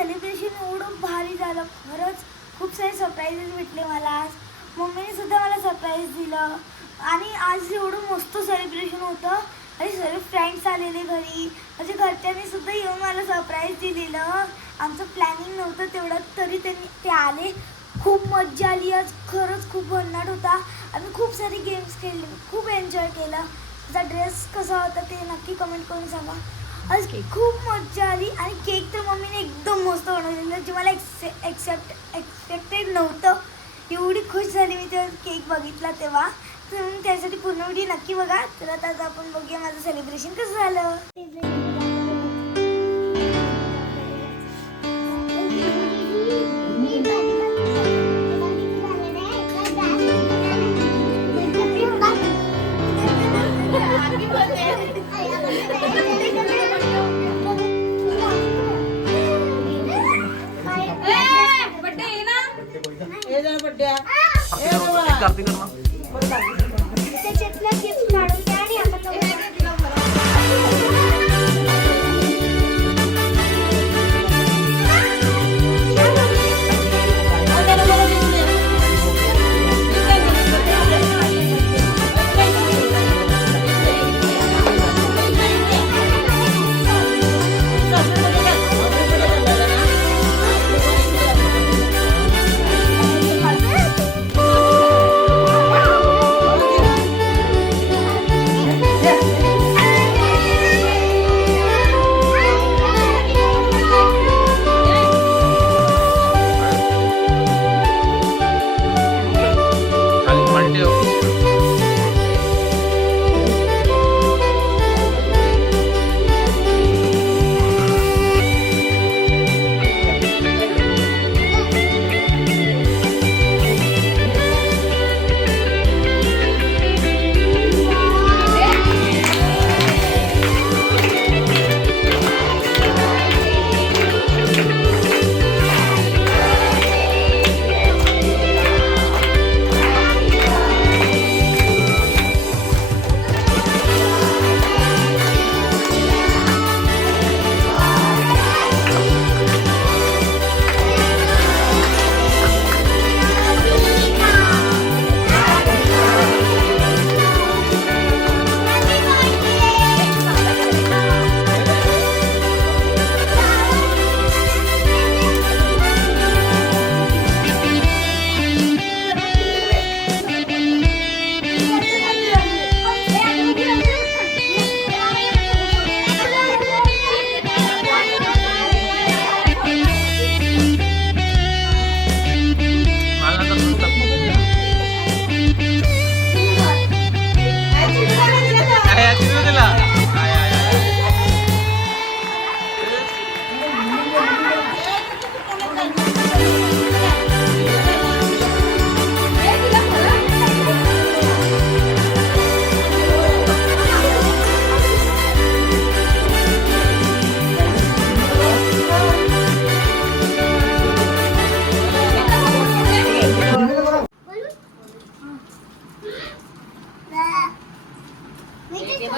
Celebration एवढं भारी झालं खरंच. खूप सारे सरप्राईजेस भेटले मला आज. मम्मीने सुद्धा मला सरप्राईज दिलं आणि आज एवढं मस्त सेलिब्रेशन होतं आणि सर्व फ्रेंड्स आलेले घरी. माझ्या घरच्यांनी सुद्धा येऊन मला सरप्राईज दिलेलं. आमचं प्लॅनिंग नव्हतं तेवढं तरी ते आले. खूप मज्जा आली आज खरंच. खूप भन्नाट होता. आम्ही खूप सारे गेम्स खेळले. खूप एन्जॉय केलं. माझा ड्रेस कसा होता ते नक्की कमेंट करून सांगा. आज खूप मज्जा आली आणि केक तर मम्मीने एकदम मस्त बनवलेलं जे मला एक्सपेक्टेड नव्हतं. एवढी खुश झाली मी तेव्हा केक बघितला तेव्हा. तर त्यासाठी पूर्ण व्हिडिओ नक्की बघा. तर आता आपण बघूया माझं सेलिब्रेशन कसं झालं.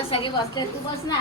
सगळे बसले तू बस ना.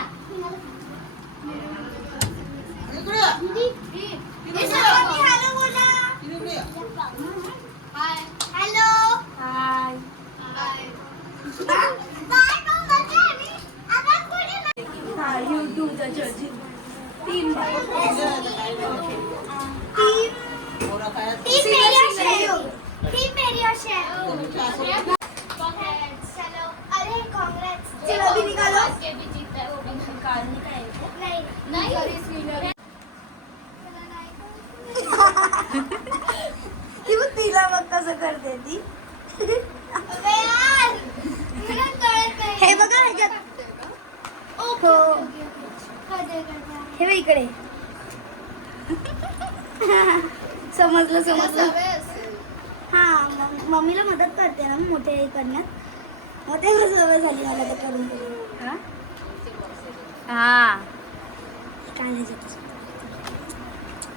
तिला मग कसं करते ती. हे बघा ह्याच्यात. हो हे इकडे. समजलं समजलं. हा मम्मीला मदत करते ना मोठे करण्यात. मग ते सवय झाली मला ते करून. हा काय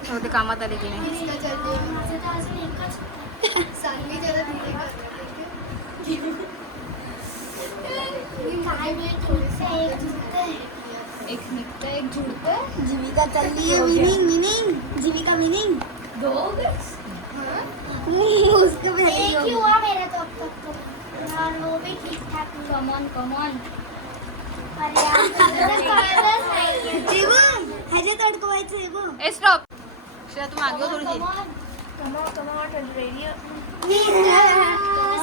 होते कामात आले की नाही. एक निघतं एक झुडतं. जीविका चालली है विनिंग जीविका विनिंग उसके भी एक ही हुआ मेरा तो अब तक तो और वो भी ठीक ठाक कम ऑन. पर यार कळलंच नाही जीवू ह्याच्यात अडकवायचं आहे गो ए स्टॉप. श्रेया तू मागे हो थोडीशी.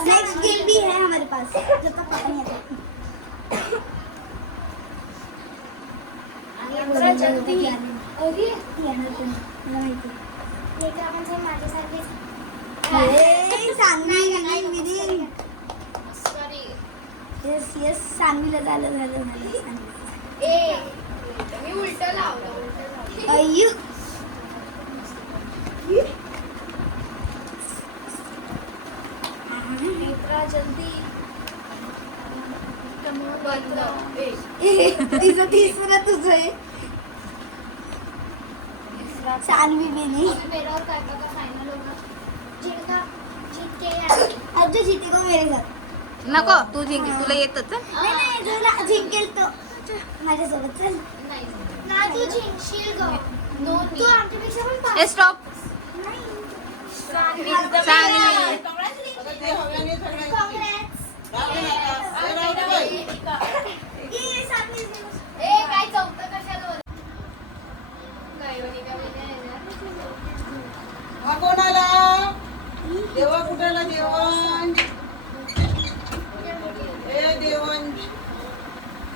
नेक्स्ट गेम भी है हमारे पास जब तक पता नहीं आता जरा जल्दी अरे मला माहिती हे तर आपण सेम माझ्यासारखेच Sangli winning sorry. Yes yes सांगलीला झालं ए मी उलट लावलं. अय्यो नेत्रा जल्दी. बंद. तिचं तिसरं तुझं आहे सानवी बेनी मेरा और काका का फाइनल होगा. जिंका जीत के अब जो जीतेगा मेरे साथ नको तू जिंक तुला येतच. नाही जो जिंकेल तो माझ्यासोबत चल नाही ना तू जिंकशील ग नो तू आमच्यापेक्षा पण ए स्टॉप. काँग्रेस ए काय चौथं कशाला बोल. नाही वनिका महिना येणार. हा कोण आला देवा कुठाला देवांश ए देवांश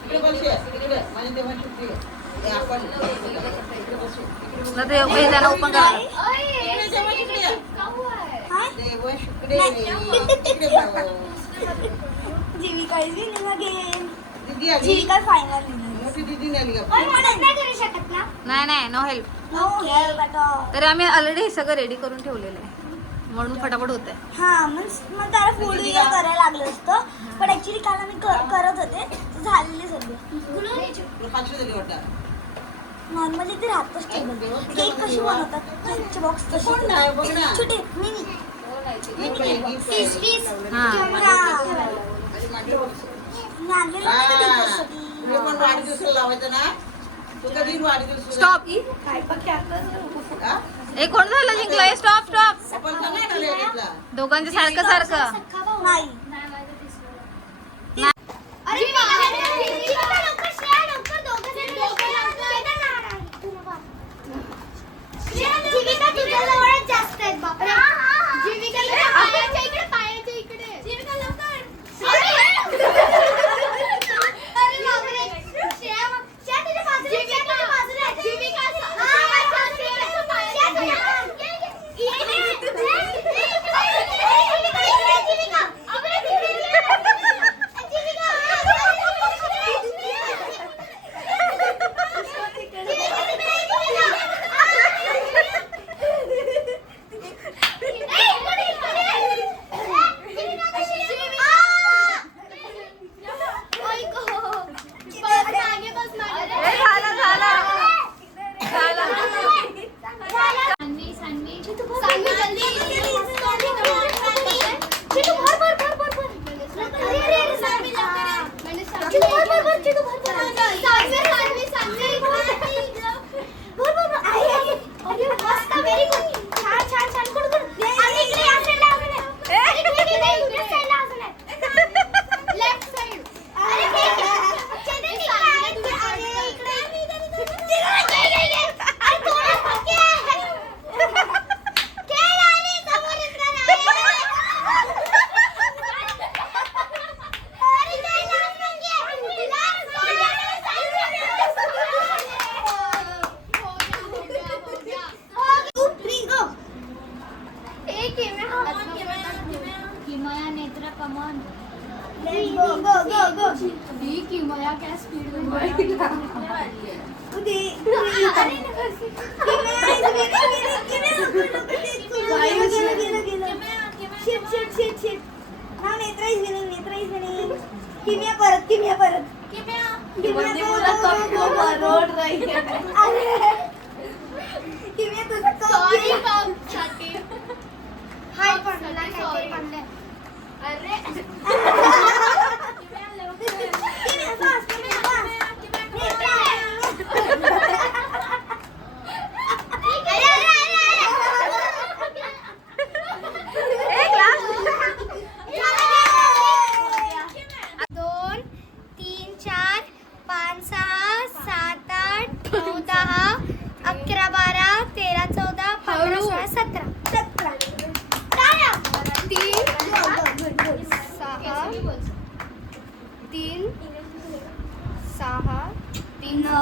इकडे बसूया इकडे माझी देवांश सुट्टी आहे हे आपण इकडे बसू इकडे बसू. ना ते पहिल्यांदा ओपन करा. ओए इकडे देवांश इकडे या. का हुआ है. देवांश इकडे इकडे बघ. जीविका इज विनिंग अगेन दीदी आली जीविका फायनल विनर मोठी दीदी आली का पण मदत नाही करू शकत ना नाही no help. No help at all तरी आम्ही ऑलरेडी हे सगळं रेडी करून ठेवलेलं आहे म्हणून फटाफट होत आहे. हा मग त्याला फूड करायला लागलं असतं पण ऍक्च्युली काल आम्ही करत होते ते झालेले सगळे तुला 500 दिली वाटतं नॉर्मली ते राहतच टेबल केक कशी बनवतात केकचे बॉक्स कोण नाही बघ ना छोटे मिनी पीस पीस हां माझी मांडी बघ. आणलेलं नाही का केकसाठी? तुला पण वाढदिवसाला लावायचं ना तू कधी वाढदिवस स्टॉप. हा? ए कोण झालं जिंकलं. Stop stop. आपण का नाही आले घेतला दोघांचं सारखं सारखं. सख्खा भाऊ नाही नाही माझं तिसरं. अरे जीविका लवकर श्रेया लवकर दोघं जण जीविका तुझ्या जवळच जास्त आहेत बापरे जीविका पायाच्या इकडे जीविका लवकर अरे बापरे श्रेया तुझ्या बाजूला जीविका किमया नेत्रा कमॉन. गो गो गो गो ही किमया काय स्पीड में किमिया परत किमिया तुझं सॉरी साठी. हाय पडला काहीतरी पडलं अरे किमिया फास्ट किमिया फास्ट 3 6 9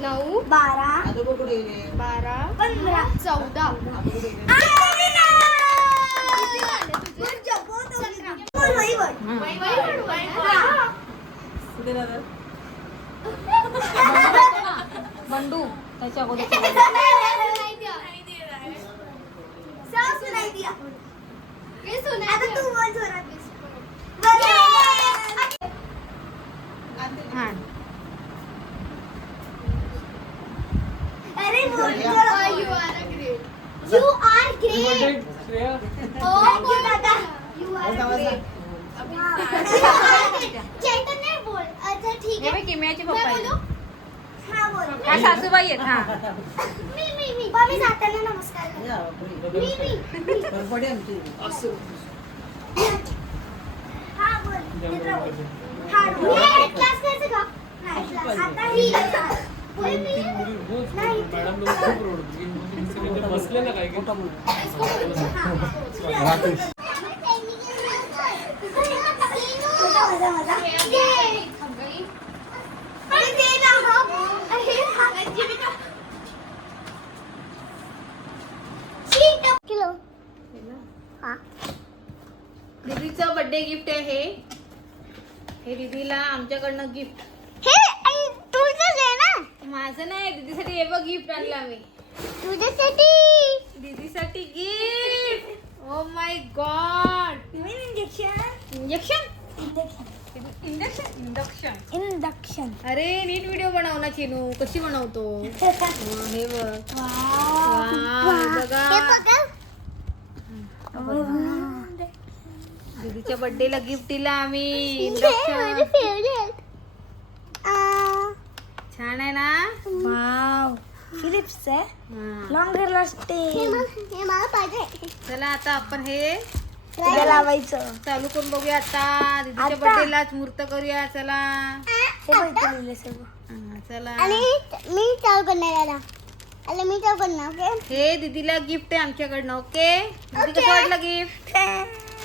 9 12 आजोबा कुठे गेले? 12 15 14 आजोबा कुठे गेले? कुठे राहतात? बंडू त्याच्या अगोदर हा अरे बोल You are a great. You are great. Oh, दादा. You are great. चैतन्य बोल. अच्छा ठीक हे आहे. बघ, किमयाचे मैं पप्पा बोलू? आहेत. हा बोल हा सासूबाई आहेत. हा मी. बा, मी जाताना नमस्कार करते. या, पुढे. मी. परपडे आमची. हा बोल मित्र बोल हा मी बोल एक क्लास घ्यायचं का? नाही आता मी. ही होय, मी. मॅडम लोक खूप रोड बसले ना काही खोटं बोल. मजा दीदीचं बर्थडे गिफ्ट आहे हे दीदीला आमच्याकडनं गिफ्ट. तुझंच आहे ना? माझं नाही, दीदीसाठी हे बघ गिफ्ट आणलं आम्ही. तुझ्यासाठी. दीदीसाठी gift. Oh my god. Injection injection induction. Induction अरे नीट व्हिडिओ बनव ना चिनू. कशी बनवतो? हे बघ. वाव, बघा. दीदीच्या बर्थडेला गिफ्ट दिला आम्ही इंडक्शन. छान आहे ना? वाव फिलिप्स आहे हा. लॉंगर लास्टिंग हे मला पाहिजे. चला आता आपण हे उद्या लावायचं चालू करून बघूया आता. दीदीच्या आता? बर्थडेलाच मुहूर्त करूया. चला हे बघ इथे लिहिलंय सर्व हा, चला. आणि मी चालू करणार याला. अरे मी चालू करणार. ओके. हे दीदीला गिफ्ट आहे आमच्याकडनं. ओके दीदी कसं वाटलं गिफ्ट?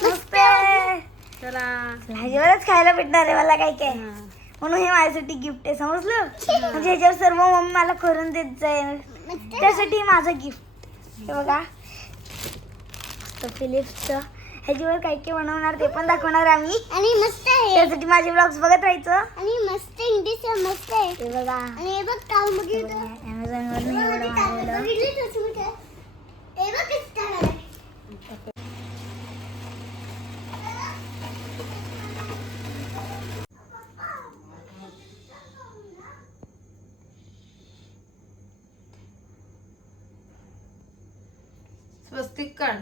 मस्त आहे. चला ह्याच्यावरच खायला भेटणार आहे मला काय काय हा. म्हणून हे माझ्यासाठी गिफ्ट आहे समजलं म्हणजे ह्याच्यावर सर्व मम्मी मला करून देत जाईल त्यासाठी माझं गिफ्ट हे बघा तर फिलिप्सचं ह्याच्यावर काय काय बनवणार ते पण दाखवणार आम्ही आणि मस्त आहे. त्यासाठी माझे ब्लॉग्स बघत राहायचं आणि मस्त इंग्लिश आहे, मस्त आहे. हे बघा आणि हे बघ काल बघितलं. अमेझॉन वर एवढं मागवलं बघितलं तसं कुठे? हे बघ किती छान आहे. स्वस्तिक काढ.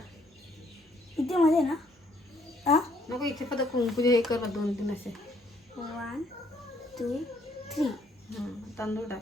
इथे मध्ये ना हा नको इथे फक्त कुंकू हे कर 2-3 असे. 1 2 3 तांदूळ टाक.